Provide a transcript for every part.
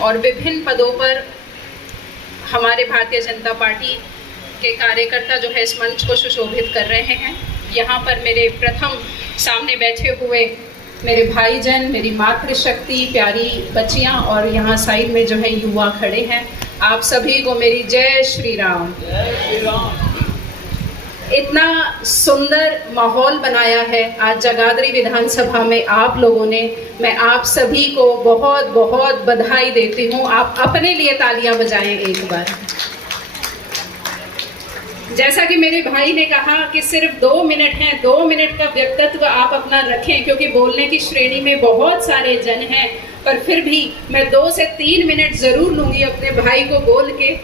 और विभिन्न पदों पर हमारे भारतीय जनता पार्टी के कार्यकर्ता जो है इस मंच को सुशोभित कर रहे हैं। यहाँ पर मेरे प्रथम सामने बैठे हुए मेरे भाईजन, मेरी मातृशक्ति, प्यारी बच्चियाँ और यहाँ साइड में जो है युवा खड़े हैं। आप सभी को मेरी जय श्री राम। इतना सुंदर माहौल बनाया है आज जगाधरी विधानसभा में आप लोगों ने। मैं आप सभी को बहुत बहुत बधाई देती हूँ। आप अपने लिए तालियां बजाएं एक बार। जैसा कि मेरे भाई ने कहा कि सिर्फ 2 मिनट हैं, 2 मिनट का व्यक्तित्व आप अपना रखें, क्योंकि बोलने की श्रेणी में बहुत सारे जन हैं, पर फिर भी मैं 2 से 3 मिनट जरूर लूंगी अपने भाई को बोल के,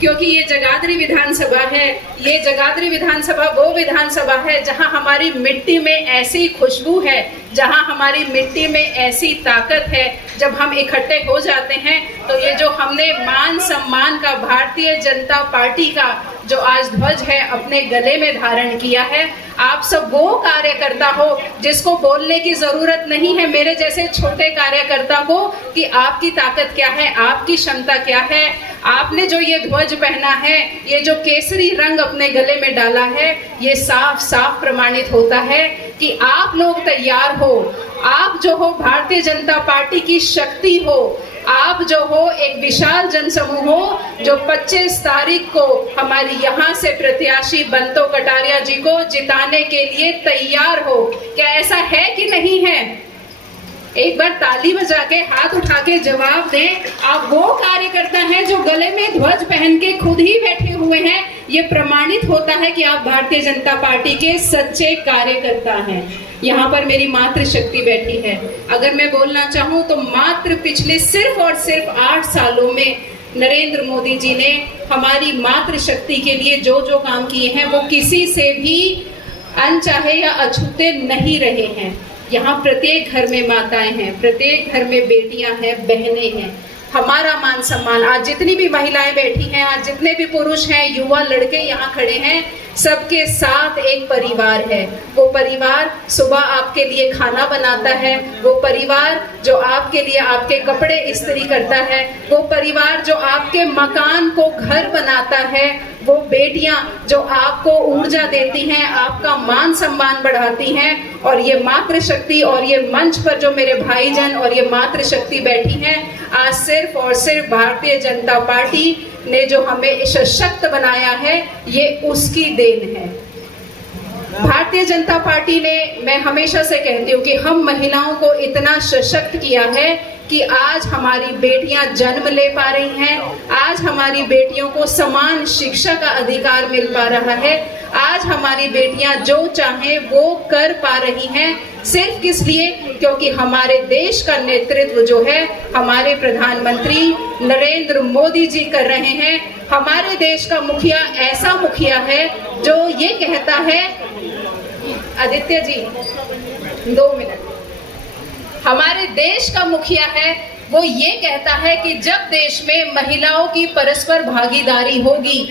क्योंकि ये जगाधरी विधानसभा है। ये जगाधरी विधानसभा वो विधानसभा है जहां हमारी मिट्टी में ऐसी खुशबू है, जहां हमारी मिट्टी में ऐसी ताकत है। जब हम इकट्ठे हो जाते हैं तो ये जो हमने मान सम्मान का भारतीय जनता पार्टी का जो आज ध्वज है अपने गले में धारण किया है, आप सब वो कार्यकर्ता हो जिसको बोलने की जरूरत नहीं है मेरे जैसे छोटे कार्यकर्ता को कि आपकी ताकत क्या है, आपकी क्षमता क्या है। आपने जो ये ध्वज पहना है, ये जो केसरी रंग अपने गले में डाला है, ये साफ साफ प्रमाणित होता है कि आप लोग तैयार हो, आप जो हो भारतीय जनता पार्टी की शक्ति हो, आप जो हो एक विशाल जनसमूह हो जो 25 तारीख को हमारी यहाँ से प्रत्याशी बंतो कटारिया जी को जिताने के लिए तैयार हो। क्या ऐसा है कि नहीं है? एक बार ताली बजा के हाथ उठा के जवाब दें। आप वो कार्यकर्ता हैं जो गले में ध्वज पहन के खुद ही बैठे हुए हैं। ये प्रमाणित होता है कि आप भारतीय जनता पार्टी के सच्चे कार्यकर्ता हैं। यहाँ पर मेरी मातृशक्ति बैठी है। अगर मैं बोलना चाहूँ तो मात्र पिछले सिर्फ और सिर्फ 8 सालों में नरेंद्र मोदी जी ने हमारी मातृशक्ति के लिए जो जो काम किए हैं वो किसी से भी अनचाहे या अछूते नहीं रहे हैं। यहाँ प्रत्येक घर में माताएं हैं, प्रत्येक घर में बेटियां हैं, बहनें हैं। हमारा मान सम्मान, आज जितनी भी महिलाएं बैठी हैं, आज जितने भी पुरुष हैं, युवा लड़के यहाँ खड़े हैं, सबके साथ एक परिवार है। वो परिवार सुबह आपके लिए खाना बनाता है, वो परिवार जो आपके लिए आपके कपड़े इस्त्री करता है, वो परिवार जो आपके मकान को घर बनाता है, वो बेटियां जो आपको ऊर्जा देती हैं, आपका मान सम्मान बढ़ाती हैं। और ये मातृशक्ति और ये मंच पर जो मेरे भाईजन और ये मातृशक्ति बैठी हैं, आज सिर्फ और सिर्फ भारतीय जनता पार्टी ने जो हमें सशक्त बनाया है, ये उसकी देन है। भारतीय जनता पार्टी ने, मैं हमेशा से कहती हूँ कि हम महिलाओं को इतना सशक्त किया है कि आज हमारी बेटियां जन्म ले पा रही हैं, आज हमारी बेटियों को समान शिक्षा का अधिकार मिल पा रहा है, आज हमारी बेटियां जो चाहें वो कर पा रही हैं। सिर्फ किस लिए? क्योंकि हमारे देश का नेतृत्व जो है हमारे प्रधानमंत्री नरेंद्र मोदी जी कर रहे हैं। हमारे देश का मुखिया ऐसा मुखिया है जो ये कहता है, आदित्य जी 2 मिनट, हमारे देश का मुखिया है वो ये कहता है कि जब देश में महिलाओं की परस्पर भागीदारी होगी,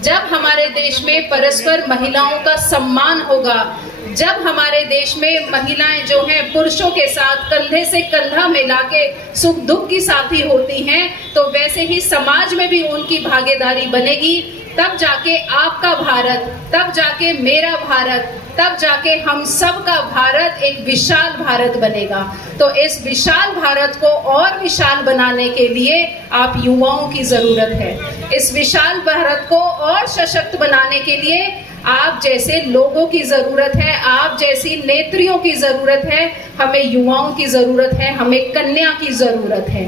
जब हमारे देश में परस्पर महिलाओं का सम्मान होगा, जब हमारे देश में महिलाएं जो हैं पुरुषों के साथ कंधे से कंधा मिला के सुख दुख की साथी होती हैं, तो वैसे ही समाज में भी उनकी भागीदारी बनेगी। तब जाके आपका भारत, तब जाके मेरा भारत, तब जाके हम सब का भारत एक विशाल भारत बनेगा। तो इस विशाल भारत को और विशाल बनाने के लिए आप युवाओं की जरूरत है। इस विशाल भारत को और सशक्त बनाने के लिए आप जैसे लोगों की जरूरत है, आप जैसी नेत्रियों की जरूरत है, हमें युवाओं की जरूरत है, हमें कन्या की जरूरत है।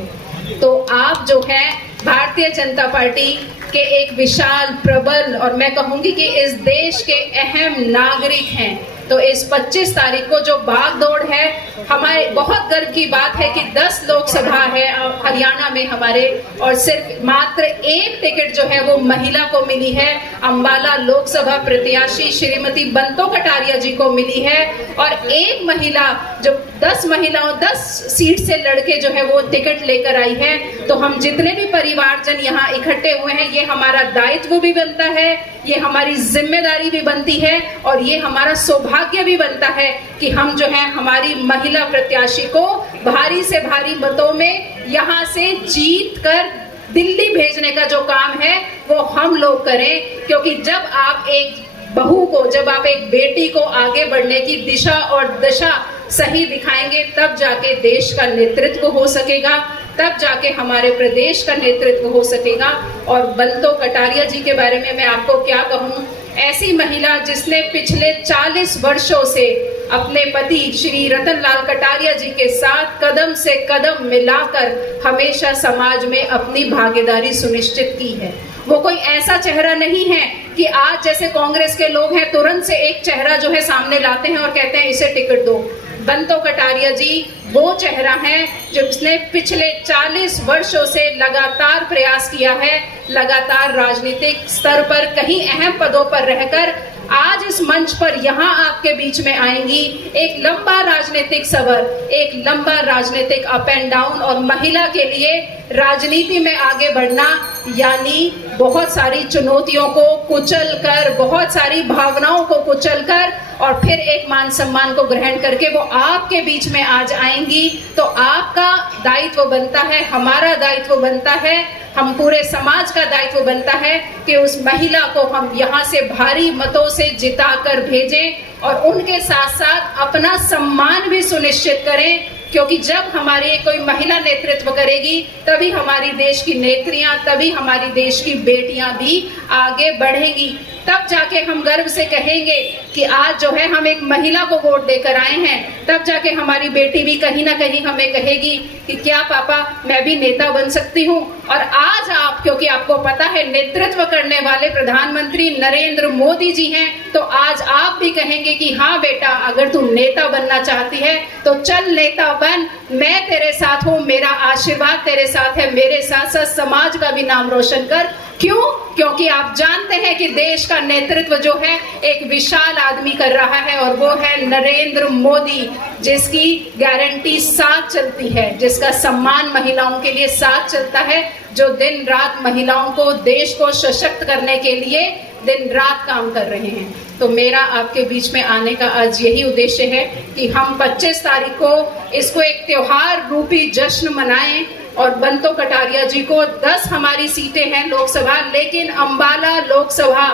तो आप जो है भारतीय जनता पार्टी के एक विशाल प्रबल और मैं कहूंगी कि इस देश के अहम नागरिक हैं। तो इस 25 तारीख को जो भाग दौड़ है, हमारे बहुत गर्व की बात है कि 10 लोकसभा है हरियाणा में हमारे, और सिर्फ मात्र 1 टिकट जो है वो महिला को मिली है। अंबाला लोकसभा प्रत्याशी श्रीमती बंतो कटारिया जी को मिली है, और 1 महिला जो 10 महिलाओं 10 सीट से लड़के जो है वो टिकट लेकर आई है। तो हम जितने भी परिवारजन यहाँ इकट्ठे हुए हैं, ये हमारा दायित्व भी बनता है, ये हमारी जिम्मेदारी भी बनती है और ये हमारा सौभाग्य भी बनता है कि हम जो है हमारी महिला प्रत्याशी को भारी से भारी मतों में यहाँ से जीत कर दिल्ली भेजने का जो काम है वो हम लोग करें। क्योंकि जब आप एक बहू को, जब आप एक बेटी को आगे बढ़ने की दिशा और दशा सही दिखाएंगे, तब जाके देश का नेतृत्व हो सकेगा, तब जाके हमारे प्रदेश का नेतृत्व हो सकेगा। और बंतो कटारिया जी के बारे में मैं आपको क्या कहूँ, ऐसी महिला जिसने पिछले 40 वर्षों से अपने पति श्री रतन लाल कटारिया जी के साथ कदम से कदम मिलाकर हमेशा समाज में अपनी भागीदारी सुनिश्चित की है। वो कोई ऐसा चेहरा नहीं है कि आज जैसे कांग्रेस के लोग हैं तुरंत से एक चेहरा जो है सामने लाते हैं और कहते हैं इसे टिकट दो। बंतो कटारिया जी वो चेहरा है जिसने पिछले 40 वर्षों से लगातार प्रयास किया है, लगातार राजनीतिक स्तर पर कहीं अहम पदों पर रहकर आज इस मंच पर यहाँ आपके बीच में आएंगी। एक लंबा राजनीतिक सफर, एक लंबा राजनीतिक अप एंड डाउन, और महिला के लिए राजनीति में आगे बढ़ना यानी बहुत सारी चुनौतियों को कुचल कर, बहुत सारी भावनाओं को कुचल कर और फिर एक मान सम्मान को ग्रहण करके वो आपके बीच में आज आएंगी। तो आपका दायित्व बनता है, हमारा दायित्व बनता है, हम पूरे समाज का दायित्व बनता है कि उस महिला को हम यहाँ से भारी मतों से जिता कर भेजें और उनके साथ साथ अपना सम्मान भी सुनिश्चित करें। क्योंकि जब हमारी कोई महिला नेतृत्व करेगी तभी हमारी देश की नेत्रियां, तभी हमारी देश की बेटियां भी आगे बढ़ेंगी। तब जाके हम गर्व से कहेंगे कि आज जो है हम एक महिला को वोट देकर आए हैं। तब जाके हमारी बेटी भी कहीं ना कहीं हमें कहेगी कि क्या पापा मैं भी नेता बन सकती हूँ। और आज आप, क्योंकि आपको पता है नेतृत्व करने वाले प्रधानमंत्री नरेंद्र मोदी जी हैं, तो आज आप भी कहेंगे कि हाँ बेटा अगर तू नेता बनना चाहती है तो चल नेता बन, मैं तेरे साथ हूँ, मेरा आशीर्वाद तेरे साथ है, मेरे साथ साथ समाज का भी नाम रोशन कर। क्यों? क्योंकि आप जानते हैं कि देश का नेतृत्व जो है एक विशाल आदमी कर रहा है और वो है नरेंद्र मोदी, जिसकी गारंटी साथ चलती है, जिसका सम्मान महिलाओं के लिए साथ चलता है, जो दिन रात महिलाओं को, देश को सशक्त करने के लिए दिन रात काम कर रहे हैं। तो मेरा आपके बीच में आने का आज यही उद्देश्य है कि हम 25 तारीख को इसको एक त्योहार रूपी जश्न मनाएं और बंतो कटारिया जी को 10 हमारी सीटें हैं लोकसभा, लेकिन अंबाला लोकसभा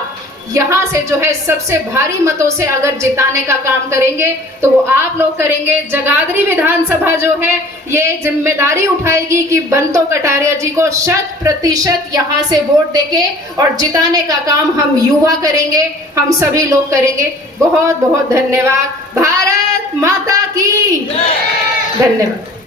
यहाँ से जो है सबसे भारी मतों से अगर जिताने का काम करेंगे तो वो आप लोग करेंगे। जगाधरी विधानसभा जो है ये जिम्मेदारी उठाएगी कि बंतो कटारिया जी को 100% यहाँ से वोट देके और जिताने का काम हम युवा करेंगे, हम सभी लोग करेंगे। बहुत बहुत धन्यवाद। भारत माता की धन्यवाद।